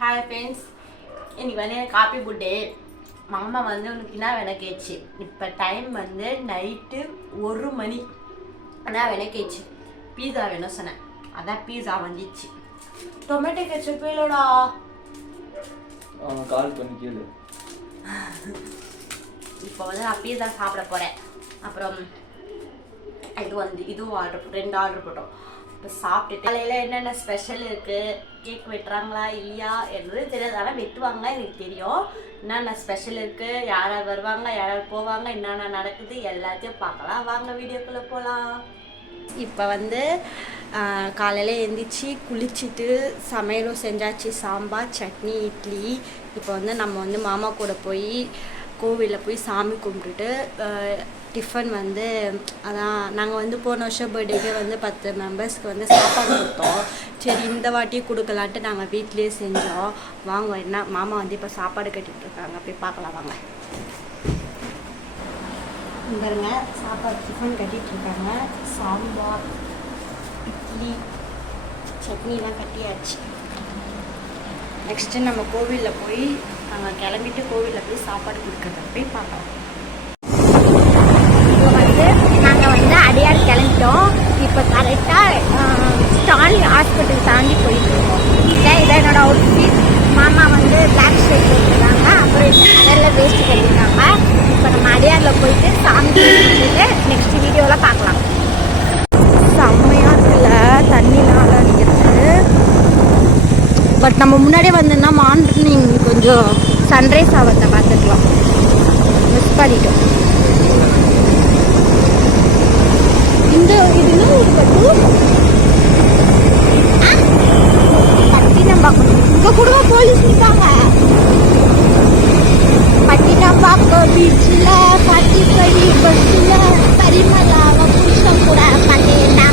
Hi friends, இன்றைக்கி வந்து எனக்கு காப்பி புட்டே மாமா வந்து உனக்கு என்ன வேணா கேச்சு. இப்போ டைம் வந்து நைட்டு 1 மணி. ஆனால் வேணா கேச்சு பீஸா வேணும் சொன்னேன். அதான் பீஸா வந்துச்சு. டொமேட்டோ கெச்சப் இல்லைடா, கால் பண்ணி கேளு. இப்போ வந்து நான் பீஸா சாப்பிட போகிறேன். அப்புறம் இதுவும் ஆர்டர் 2 ஆர்டர் போட்டோம். இப்போ சாப்பிட்டுட்டு காலையில் என்னென்ன ஸ்பெஷல் இருக்குது, கேக் வெட்டுறாங்களா இல்லையா என்பது தெரியாது. ஆனால் வெட்டுவாங்க, எனக்கு தெரியும். என்னென்ன ஸ்பெஷல் இருக்குது, யார் யார் வருவாங்க, யார் யார் போவாங்க, என்னென்ன நடக்குது எல்லாத்தையும் பார்க்கலாம். வாங்க வீடியோக்குள்ளே போகலாம். இப்போ வந்து காலையில் எழுந்திரிச்சி குளிச்சுட்டு சமையலும் செஞ்சாச்சு. சாம்பார், சட்னி, இட்லி. இப்போ வந்து நம்ம வந்து மாமா கூட போய் கோவிலில் போய் சாமி கும்பிட்டுட்டு டிஃபன் வந்து அதான் நாங்கள் வந்து போன வருஷம் பர்த்டேக்கு வந்து 10 மெம்பர்ஸ்க்கு வந்து சாப்பாடு கொடுத்தோம். சரி இந்த வாட்டி கொடுக்கலான்ட்டு நாங்கள் வீட்லேயே செஞ்சோம். வாங்க, என்ன மாமா வந்து இப்போ சாப்பாடு கட்டிகிட்ருக்காங்க, போய் பார்க்கலாம் வாங்க. இங்கருங்க சாப்பாடு டிஃபன் கட்டிகிட்ருக்காங்க. சாம்பார், இட்லி, சட்னிலாம் கட்டியாச்சு. நெக்ஸ்ட்டு நம்ம கோவிலில் போய் நாங்கள் கிளம்பிட்டு கோவிலில் போய் சாப்பாடு கொடுக்குறத போய் பார்க்கலாம். நாங்கள் வந்து அடையார் கிளம்பிட்டோம். இப்போ கரெக்டாக ஸ்டாலின் ஹாஸ்பிட்டல் தாண்டி போயிட்டுருக்கோம். இதான் என்னோட அவுட்ஃபிட். மாமா வந்து பிளாக் ஷர்ட் போட்டுருக்காங்க, அப்புறம் கடலில் வேஸ்ட் கட்டிருக்காங்க. இப்போ நம்ம அடையாரில் போயிட்டு சாமி கும்பிட்டு நெக்ஸ்ட் வீடியோவில் பார்க்கலாம். செம்மையாக இருக்குல்ல, தண்ணினால அடிக்கிறது. பட் நம்ம முன்னாடியே வந்தோம்னா மார்னிங் கொஞ்சம் சன்ரைஸ் ஆகிறத பார்த்துக்கலாம். மிஸ் பண்ணிட்டோம். இந்த இதுனா ஒரு பட்டினம்பாக்கம். இங்கே கூட போலீஸ் நிற்காங்க. பட்டினம்பாக்கம் பீச்சில் பட்டிப்படி பஸ்ஸில் பரிமளாவை புருஷன் கூட பார்த்தீங்கன்னா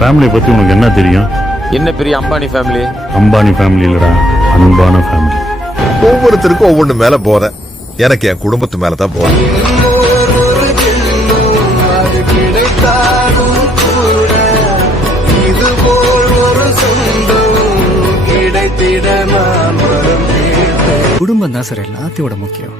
ஃபேமிலியை பற்றி உனக்கு என்ன தெரியும்? என்ன பெரிய அம்பானி ஃபேமிலி? அம்பானி ஃபேமிலி இல்லடா, அன்பான ஃபேமிலி. ஒவ்வொருத்தருக்கும் ஒவ்வொன்று மேல போறேன். எனக்கு என் குடும்பத்து மேலதான் போறேன். குடும்பம் தான் சார் எல்லாத்தையோட முக்கியம்.